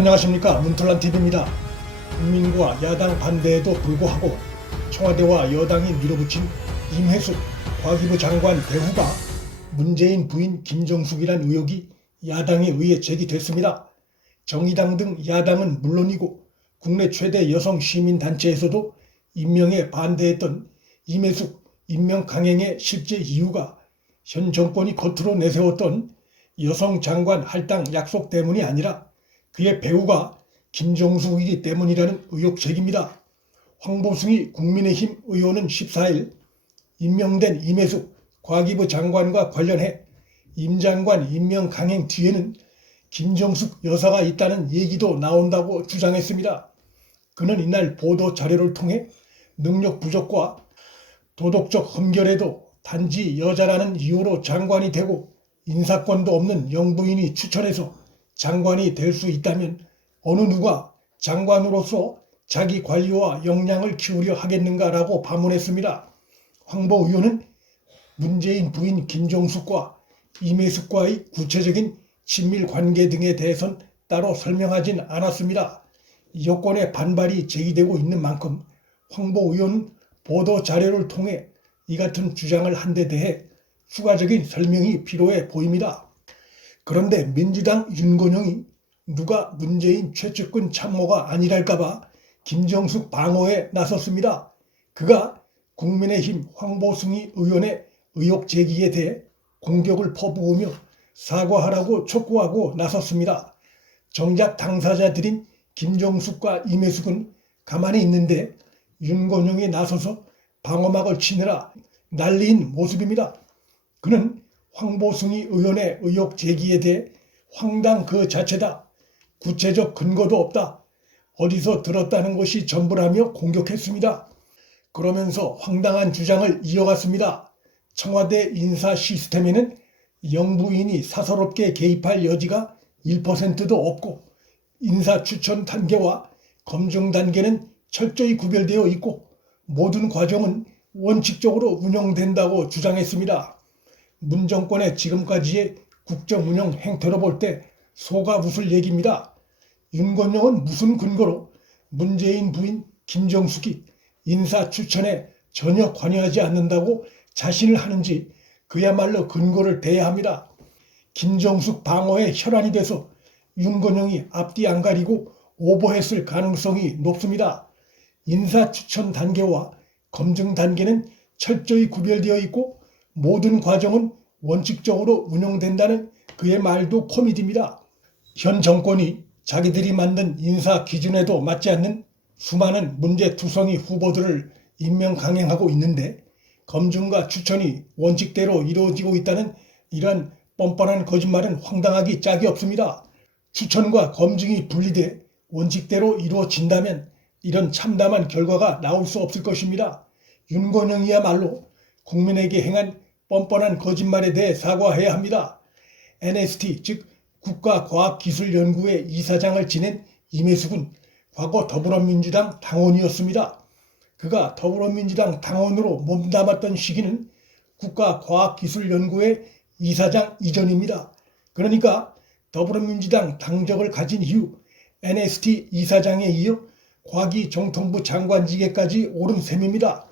안녕하십니까, 문틀란TV입니다. 국민과 야당 반대에도 불구하고 청와대와 여당이 밀어붙인 임혜숙 과기부 장관 배후가 문재인 부인 김정숙이란 의혹이 야당에 의해 제기됐습니다. 정의당 등 야당은 물론이고 국내 최대 여성 시민단체에서도 임명에 반대했던 임혜숙 임명 강행의 실제 이유가 현 정권이 겉으로 내세웠던 여성 장관 할당 약속 때문이 아니라 그의 배우가 김정숙이기 때문이라는 의혹 제기입니다. 황보승이 국민의힘 의원은 14일 임명된 임혜숙 과기부 장관과 관련해 임 장관 임명 강행 뒤에는 김정숙 여사가 있다는 얘기도 나온다고 주장했습니다. 그는 이날 보도 자료를 통해 능력 부족과 도덕적 흠결에도 단지 여자라는 이유로 장관이 되고 인사권도 없는 영부인이 추천해서 장관이 될 수 있다면 어느 누가 장관으로서 자기 관리와 역량을 키우려 하겠는가라고 반문했습니다. 황보 의원은 문재인 부인 김정숙과 임혜숙과의 구체적인 친밀 관계 등에 대해선 따로 설명하진 않았습니다. 여권의 반발이 제기되고 있는 만큼 황보 의원은 보도 자료를 통해 이 같은 주장을 한 데 대해 추가적인 설명이 필요해 보입니다. 그런데 민주당 윤건영이 누가 문재인 최측근 참모가 아니랄까봐 김정숙 방어에 나섰습니다. 그가 국민의힘 황보승희 의원의 의혹 제기에 대해 공격을 퍼부으며 사과하라고 촉구하고 나섰습니다. 정작 당사자들인 김정숙과 임혜숙은 가만히 있는데 윤건영이 나서서 방어막을 치느라 난리인 모습입니다. 그는 황보승희 의원의 의혹 제기에 대해 황당 그 자체다. 구체적 근거도 없다. 어디서 들었다는 것이 전부라며 공격했습니다. 그러면서 황당한 주장을 이어갔습니다. 청와대 인사 시스템에는 영부인이 사서롭게 개입할 여지가 1%도 없고 인사 추천 단계와 검증 단계는 철저히 구별되어 있고 모든 과정은 원칙적으로 운영된다고 주장했습니다. 문 정권의 지금까지의 국정 운영 행태로 볼 때 속아 웃을 얘기입니다. 윤건영은 무슨 근거로 문재인 부인 김정숙이 인사 추천에 전혀 관여하지 않는다고 자신을 하는지 그야말로 근거를 대야 합니다. 김정숙 방어에 혈안이 돼서 윤건영이 앞뒤 안 가리고 오버했을 가능성이 높습니다. 인사 추천 단계와 검증 단계는 철저히 구별되어 있고 모든 과정은 원칙적으로 운영된다는 그의 말도 코미디입니다. 현 정권이 자기들이 만든 인사 기준에도 맞지 않는 수많은 문제투성이 후보들을 임명 강행하고 있는데 검증과 추천이 원칙대로 이루어지고 있다는 이런 뻔뻔한 거짓말은 황당하기 짝이 없습니다. 추천과 검증이 분리돼 원칙대로 이루어진다면 이런 참담한 결과가 나올 수 없을 것입니다. 윤건영이야말로 국민에게 행한 뻔뻔한 거짓말에 대해 사과해야 합니다. NST 즉 국가과학기술연구회 이사장을 지낸 임혜숙은 과거 더불어민주당 당원이었습니다. 그가 더불어민주당 당원으로 몸담았던 시기는 국가과학기술연구회 이사장 이전입니다. 그러니까 더불어민주당 당적을 가진 이후 NST 이사장에 이어 과기정통부 장관직에까지 오른 셈입니다.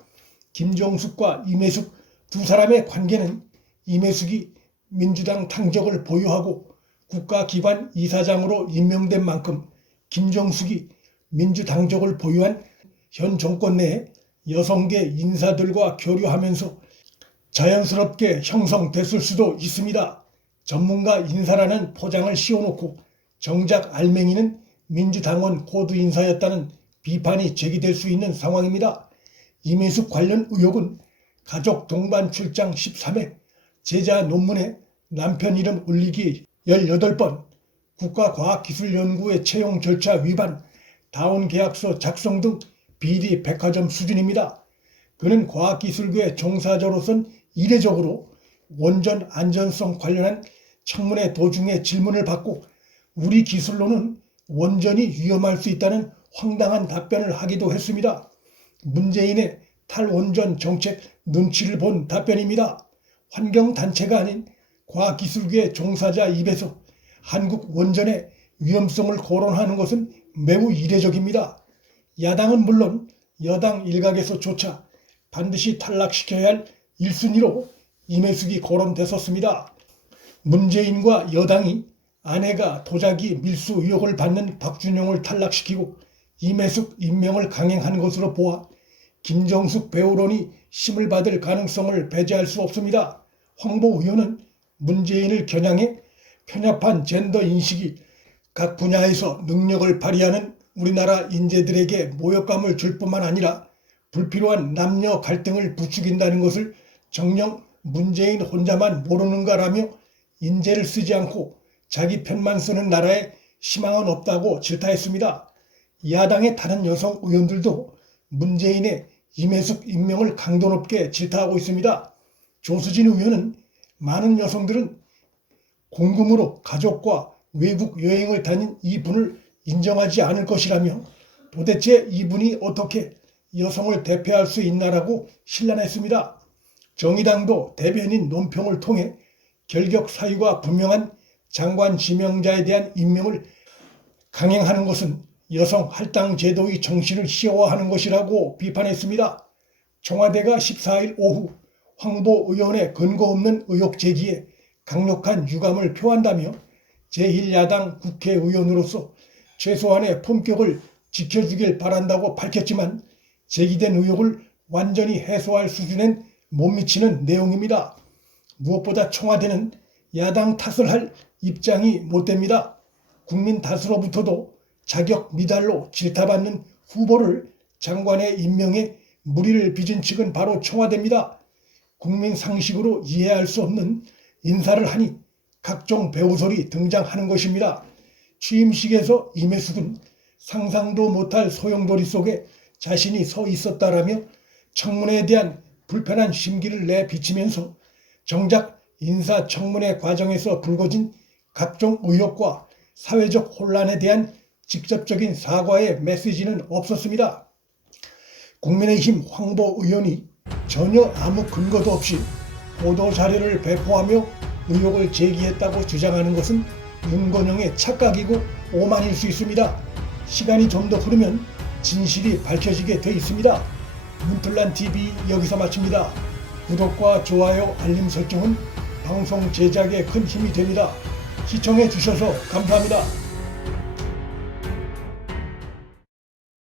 김정숙과 임혜숙 두 사람의 관계는 임혜숙이 민주당 당적을 보유하고 국가기관 이사장으로 임명된 만큼 김정숙이 민주당적을 보유한 현 정권 내에 여성계 인사들과 교류하면서 자연스럽게 형성됐을 수도 있습니다. 전문가 인사라는 포장을 씌워놓고 정작 알맹이는 민주당원 코드 인사였다는 비판이 제기될 수 있는 상황입니다. 임혜숙 관련 의혹은 가족 동반 출장 13회, 제자 논문에 남편 이름 올리기 18번, 국가과학기술연구회 채용 절차 위반, 다운 계약서 작성 등 비리 백화점 수준입니다. 그는 과학기술계 종사자로선 이례적으로 원전 안전성 관련한 청문회 도중에 질문을 받고 우리 기술로는 원전이 위험할 수 있다는 황당한 답변을 하기도 했습니다. 문재인의 탈원전 정책 눈치를 본 답변입니다. 환경단체가 아닌 과학기술계 종사자 입에서 한국 원전의 위험성을 거론하는 것은 매우 이례적입니다. 야당은 물론 여당 일각에서조차 반드시 탈락시켜야 할 1순위로 임혜숙이 거론됐었습니다. 문재인과 여당이 아내가 도자기 밀수 의혹을 받는 박준용을 탈락시키고 임혜숙 임명을 강행한 것으로 보아 김정숙 배우론이 심을 받을 가능성을 배제할 수 없습니다. 황보 의원은 문재인을 겨냥해 편협한 젠더 인식이 각 분야에서 능력을 발휘하는 우리나라 인재들에게 모욕감을 줄 뿐만 아니라 불필요한 남녀 갈등을 부추긴다는 것을 정녕 문재인 혼자만 모르는가라며 인재를 쓰지 않고 자기 편만 쓰는 나라에 희망은 없다고 질타했습니다. 야당의 다른 여성 의원들도 문재인의 임혜숙 임명을 강도 높게 질타하고 있습니다. 조수진 의원은 많은 여성들은 공금으로 가족과 외국 여행을 다닌 이분을 인정하지 않을 것이라며 도대체 이분이 어떻게 여성을 대표할 수 있나라고 신란했습니다. 정의당도 대변인 논평을 통해 결격 사유가 분명한 장관 지명자에 대한 임명을 강행하는 것은 여성 할당 제도의 정신을 희화화하는 것이라고 비판했습니다. 청와대가 14일 오후 황보 의원의 근거 없는 의혹 제기에 강력한 유감을 표한다며 제1야당 국회의원으로서 최소한의 품격을 지켜주길 바란다고 밝혔지만 제기된 의혹을 완전히 해소할 수준엔 못 미치는 내용입니다. 무엇보다 청와대는 야당 탓을 할 입장이 못 됩니다. 국민 다수로부터도 자격 미달로 질타받는 후보를 장관에 임명해 무리를 빚은 측은 바로 청와대입니다. 국민 상식으로 이해할 수 없는 인사를 하니 각종 배우설이 등장하는 것입니다. 취임식에서 임혜숙은 상상도 못할 소용돌이 속에 자신이 서 있었다라며 청문회에 대한 불편한 심기를 내비치면서 정작 인사청문회 과정에서 불거진 각종 의혹과 사회적 혼란에 대한 직접적인 사과의 메시지는 없었습니다. 국민의힘 황보 의원이 전혀 아무 근거도 없이 보도자료를 배포하며 의혹을 제기했다고 주장하는 것은 윤건영의 착각이고 오만일 수 있습니다. 시간이 좀 더 흐르면 진실이 밝혀지게 돼 있습니다. 문틀란TV 여기서 마칩니다. 구독과 좋아요, 알림 설정은 방송 제작에 큰 힘이 됩니다. 시청해 주셔서 감사합니다.